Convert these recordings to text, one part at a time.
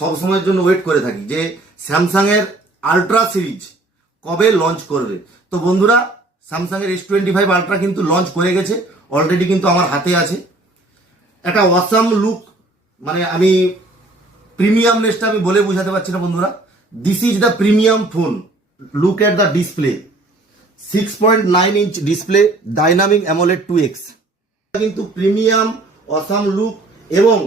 সব সময়ের জন্য ওয়েট করে থাকি যে স্যামসাং এর আলট্রা সিরিজ কবে লঞ্চ করবে। তো বন্ধুরা, স্যামসাং এর S25 আলট্রা কিন্তু লঞ্চ করে গেছে, অলরেডি কিন্তু আমার হাতে আছে। একটা অসাম লুক, মানে আমি প্রিমিয়ামনেসটা আমি বলে বোঝাতে পারছি না বন্ধুরা। This is the premium phone. Look at the display, 6.9 inch display, dynamic AMOLED 2X, কিন্তু প্রিমিয়াম অসাম লুক এবং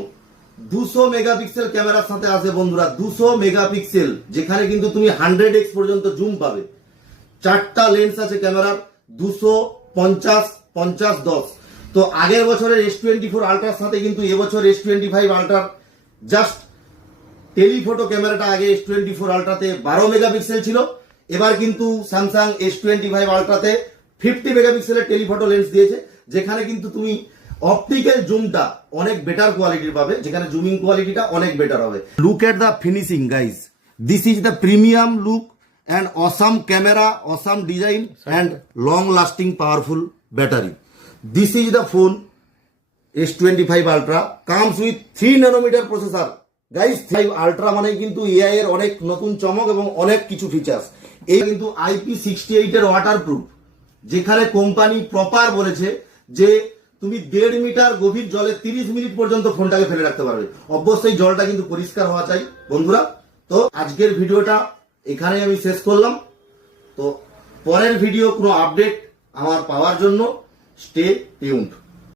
200 মেগাপিক্সেল ক্যামেরার সাথে আসে বন্ধুরা। 200 মেগাপিক্সেল, যেখানে কিন্তু তুমি 100x পর্যন্ত জুম পাবে। 4টা লেন্স আছে ক্যামেরার, 250, 50, 10। তো আগের বছরের S24 আলট্রার সাথে কিন্তু এবছর S25 আলট্রার জাস্ট টেলিফটো ক্যামেরাটা আগে S24 আলট্রাতে 12 মেগাপিক্সেল ছিল, এবার কিন্তু স্যামসাং S25 আলট্রাতে 50 মেগাপিক্সেলের টেলিফটো লেন্স দিয়েছে, যেখানে কিন্তু তুমি অপটিক্যাল জুমটা অনেক বেটার কোয়ালিটির পাবে, যেখানে জুমিং কোয়ালিটিটা অনেক বেটার হবে। Look at the finishing guys, this is the premium look and awesome camera, awesome design and long lasting powerful battery. This is the phone S25 ultra, comes with 3 nanometre processor guys. 5 ultra মানে কিন্তু AI এর অনেক নতুন চমক এবং অনেক কিছু features. এই কিন্তু IP68 এর ওয়াটারপ্রুফ, যেখানে কোম্পানি প্রপার বলেছে যে তুমি 1.5 মিটার গভীর জলে 30 মিনিট পর্যন্ত ফোনটাকে ফেলে রাখতে পারবে। অবশ্যই জলটা কিন্তু পরিষ্কার হওয়া চাই বন্ধুরা। তো আজকের ভিডিওটা এখানে আমি শেষ করলাম। তো পরের ভিডিও কোনো আপডেট আমার পাওয়ার জন্য স্টে টিউনড।